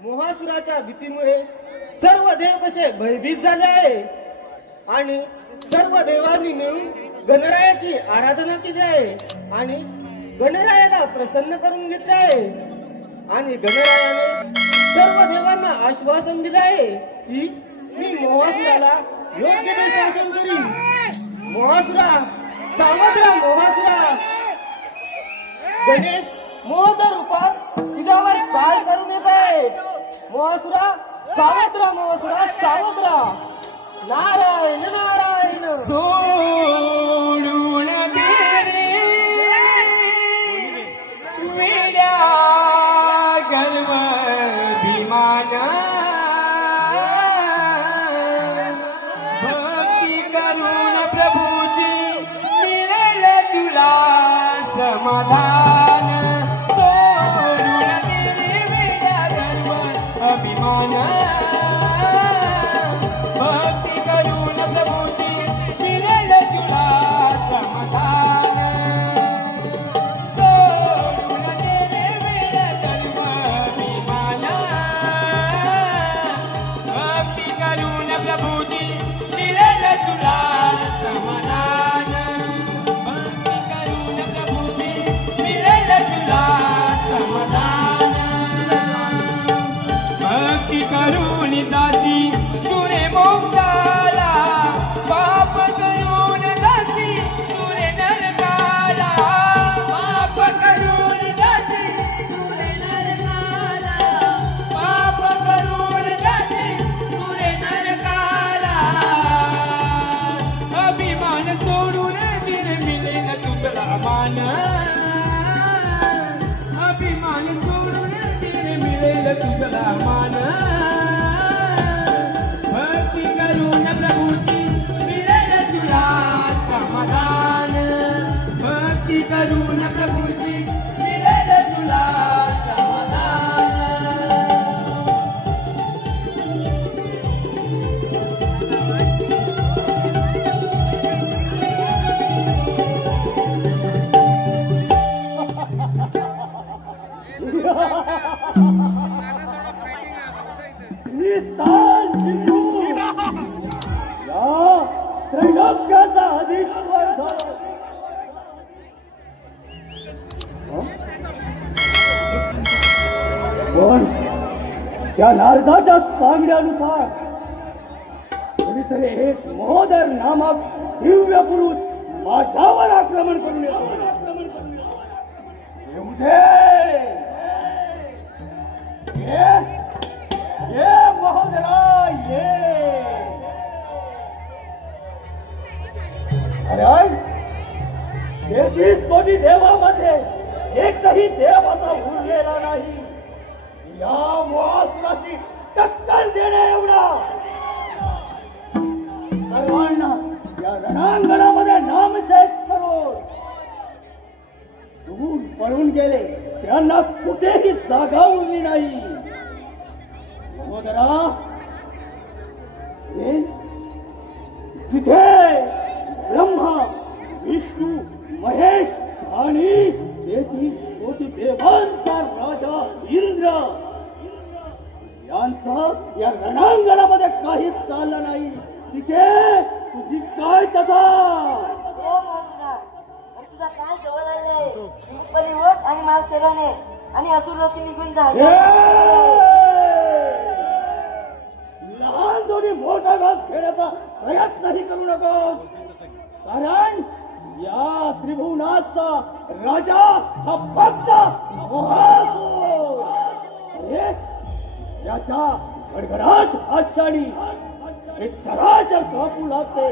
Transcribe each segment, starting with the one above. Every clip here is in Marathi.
मोहासुराच्या भीतीमुळे सर्व देव कसे भयभीत झाले आहे आणि सर्व देवांनी मिळून गणरायाची आराधना केली आहे आणि गणरायाला प्रसन्न करून घेतले आहे आणि गणरायाने सर्व देवांना आश्वासन दिले आहे की मी मोहासुराला योग्य ते शासन करीन। मोहासुरा सावध राहा मोहासुरा। गणेश मोहतर रूपात तुझ्यावर चाल करून येत आहे। मोहासुरा सावध राहा मोहासुरा सावध राहा। नारायण नारायण सोडून दे वेड्या गर्व अभिमान भक्ती करून प्रभूची मिळेल तुला समाधान। सोडून दे वेड्या गर्व अभिमान भक्ती करून प्रभूची मिळेल तुला समाधान। सोडून दे वेड्या गर्व अभिमान भक्ती करून प्रभूची मिळेल तुला समाधान। भक्ती करून प्रभूची मिळेल तुला समाधान। भक्ती करून दासी तुरे मोक्षाला पाप करून दासी तुरे नरकाला पाप करून दासी तुरे नरकाला पाप करून दासी तुरे नरकाला। अभिमान सोडून मिळेल तुझला मान। अभिमान सोडून मिळेल तुझला मान। भक्ती करून प्रभूची मिळेल तुला समाधान। भक्ती करून प्रभूची मिळेल तुला समाधान। त्रैलोक्याचा अधीश्वर झाला। पण त्या नारदाच्या सांगण्यानुसार कोणीतरी एक मोहदर नामक दिव्य पुरुष माझ्यावर आक्रमण करून येऊ दे। ये महोदरा ये। अरे 33 कोटी देवामध्ये एकही देव असा उरलेला नाही या मोहासुराशी टक्कर देणे एवढा। सर्वांना या रणांगणामध्ये नामशेष करून दूर पळून गेले त्यांना कुठेही जागा उरली नाही। महोदरा जिथे ब्रह्मा विष्णू महेश आणि 33 कोटी देवांचा राजा इंद्र यांचा या रणांगणामध्ये काहीच चाललं नाही। तिथे तुझी काय कथा? तुझा काय जवळ आले परिवट आणि मला सेराने आणि असुर लोक निघून जा। लहान दोन्ही मोठा घास खेळण्याचा प्रयत्नही करू नकोस कारण या त्रिभुवनाचा राजा हा फक्त मोहासुर। याच्या गडगडाट हास्याने हे चराचर कापू लागते।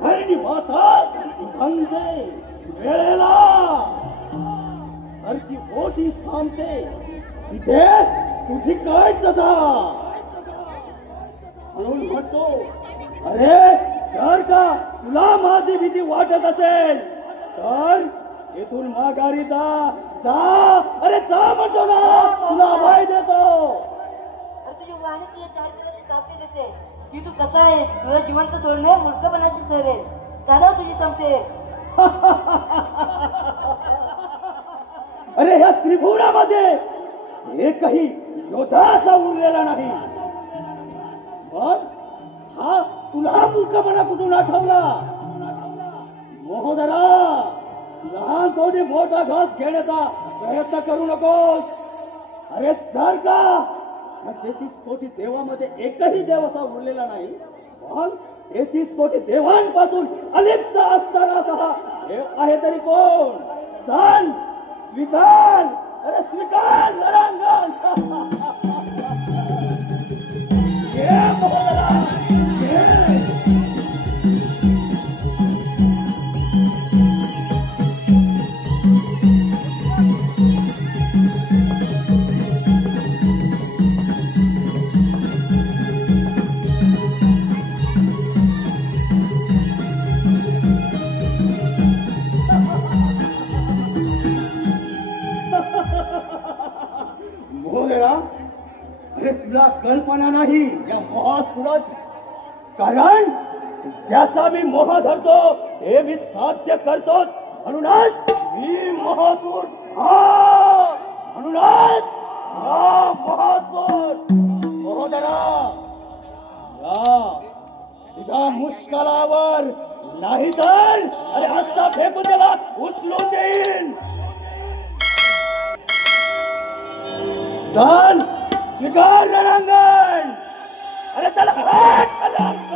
धरणी माता गंगे वेळेला धरती मोठी थांबते। तिथे तुझी काय कथा? म्हणून म्हणतो अरे जर का तुला माझी भीती वाटत असेल तर इथून माघारी जा जा. अरे जा म्हणतो ना, तुला अभय देतो. अरे तुझी वाणी तुझ्या चारित्र्याची साथी देते की तू कसा आहेस. तुला जिवंत सोडणे मूर्खपणाची ठरेल. चालव तुझी संशय. अरे ह्या त्रिभुवनामध्ये एकही योद्धा असा उरलेला नाही. मग हा तुला मूर्खपणा कुठून आठवला? महोदरा, लहान थोडी मोठा घास घेण्याचा प्रयत्न करू नकोस. अरे जर का 33 कोटी देवामध्ये एकही देव असा उरलेला नाही, मग 33 कोटी देवांपासून अलिप्त असणारा असा हा देव आहे तरी कोण? सांग, स्वीकार. अरे स्वीकार रणांगण. ये महोदरा, ये. अरे तुला कल्पना नाही या मोहासुराची. कारण ज्याचा मी मोह धरतो हे मी साध्य करतो. म्हणूनच मी मोहासूर. म्हणूनच मोहासूर. महोदरा, या तुझ्या मुश्किलावर नाही तर अरे हस्ता फेकून त्याला उचलून देईन. धन स्वीकार रणांगण. अरे त्याला हात कलंक.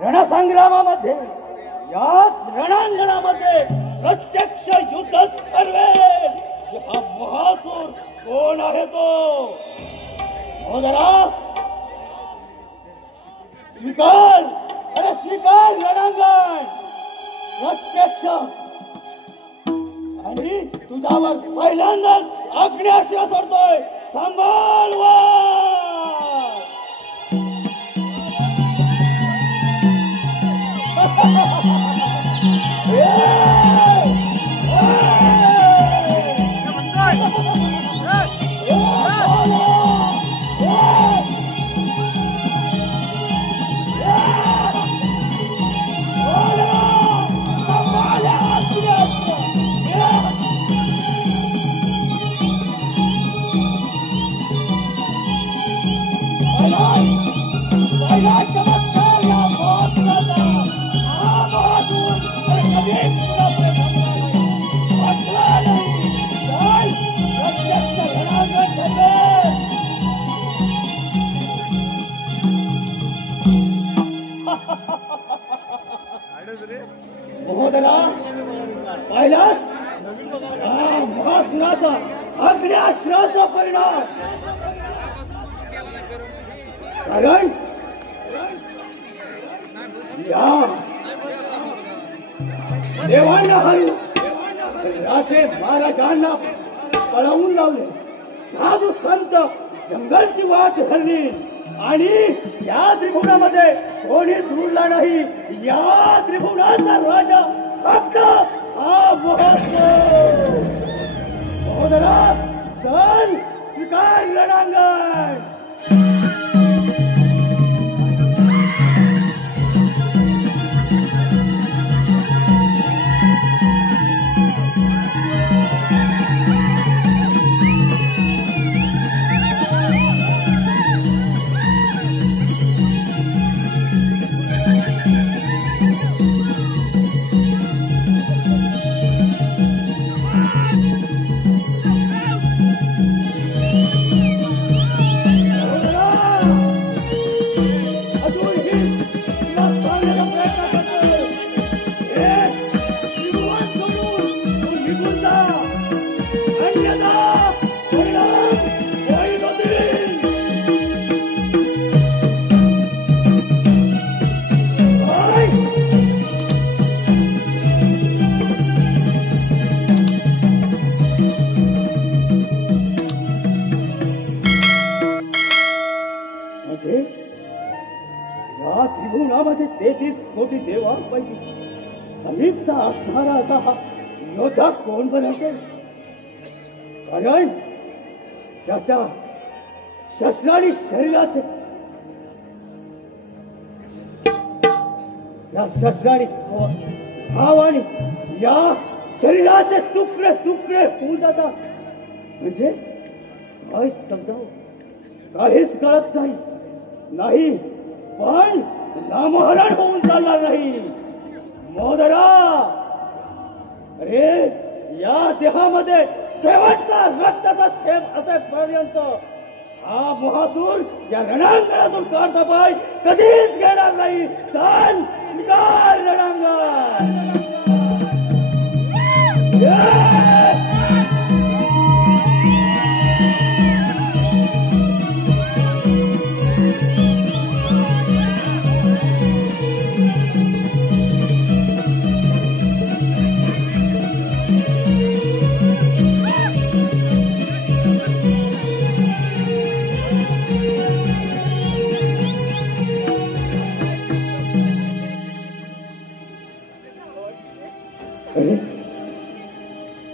रणसंग्रामामध्ये याच रणांगणामध्ये प्रत्यक्ष युद्ध ठरवेल की हा महासूर कोण आहे तो. महोदरा, स्वीकार. अरे स्वीकार रणांगण. प्रत्यक्ष. आणि तुझ्यावर पहिल्यांदाच आग्नेयास्त्र सोडतोय. सांभाळ वर. महोदरा, पाहिलास महासुराचा अग्न्यास्त्राचा परिणाम. कारण या देवांना हरवून राजे महाराजांना पळवून लावले. साधू संत जंगलची वाट धरली आणि या त्रिभुवनामध्ये कोणी उरला नाही. या त्रिभुवनाचा राजा फक्त हा महासूर. महोदरा, चल स्वीकार रणांगण. म्हणजे या त्रिभुवनामध्ये 33 कोटी देवांपैकी अलिप्त असणारा असा हा योद्धा कोण पण असेल? कारण त्याच्या शस्त्राने शरीराचे या शस्त्राने भावाने या शरीराचे तुकडे तुकडे होऊन जातात. म्हणजे काय समजावं काहीच कळत नाही. पण नामहरण होऊन चालणार नाही. मोदरा, अरे या देहामध्ये शेवटचा रक्ताचा थेंब असेपर्यंत हा महासूर या रणांगणातून काढता पाय कधीच घेणार नाही. चाल निकाल रणांगण.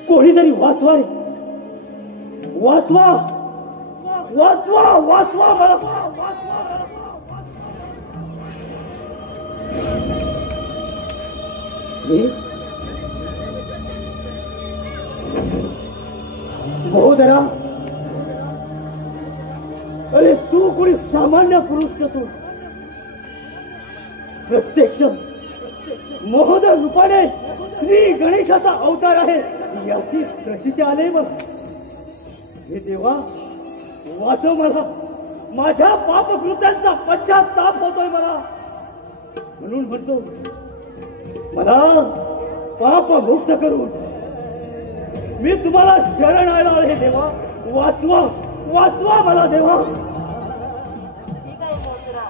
कोणीतरी वाचवा रे, वाचवा वाचवा वाचवा मला. महोदरा, अरे तू कोणी सामान्य पुरुष नसून प्रत्यक्ष महोदय रूपाने श्री गणेशाचा अवतार आहे याची प्रचिती आले. मग हे देवा वाचव मला. माझ्या पापकृत्यांचा पश्चाताप होतोय मला. म्हणून म्हणतो मला पाप मुक्त करून मी तुम्हाला शरण आलो आहे देवा. वाचवा वाचवा मला देवा. ठीक आहे मोहतरा,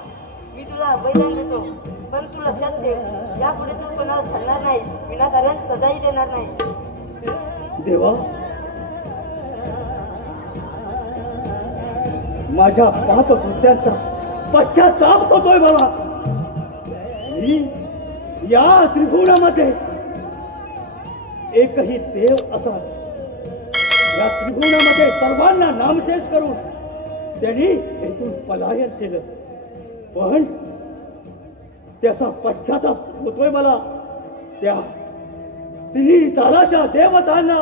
मी तुला बलिदान देतो. पण तू लक्षात ठेव, यापुढे तू कोणाला छळणार नाही, विनाकारण सजाही देणार नाही. देवा, माझ्या पापकृत्यांचा पश्चाताप होतोय मला. मी या त्रिभुवनामध्ये एकही देव असा या त्रिभुवनामध्ये सर्वांना नामशेष करून त्यांनी येथून पलायन केलं. पण त्याचा पश्चाताप होतोय मला. त्या त्रितालाच्या देवतांना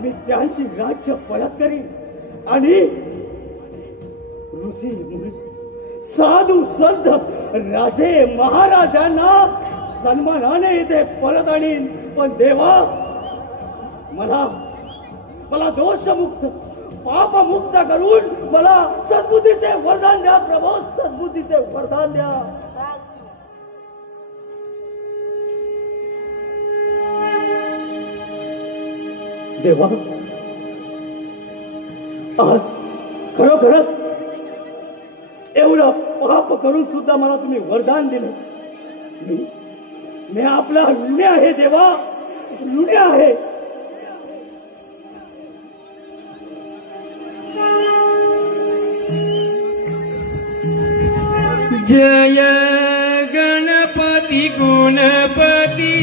मी त्यांची राज्य परत करीन आणि ऋषी मुनी साधू संत राजे महाराजांना सन्मानाने इथे परत आणीन. पण देवा, मला दोषमुक्त पापमुक्त करून मला सद्बुद्धीचे वरदान द्या प्रभू. सद्बुद्धीचे वरदान द्या. देवा, आज खरोखरच एवढं पाप करून सुद्धा मला तुम्ही वरदान दिलं. मी आपला ऋणी आहे देवा, ऋणी आहे. जय गणपती गुणपती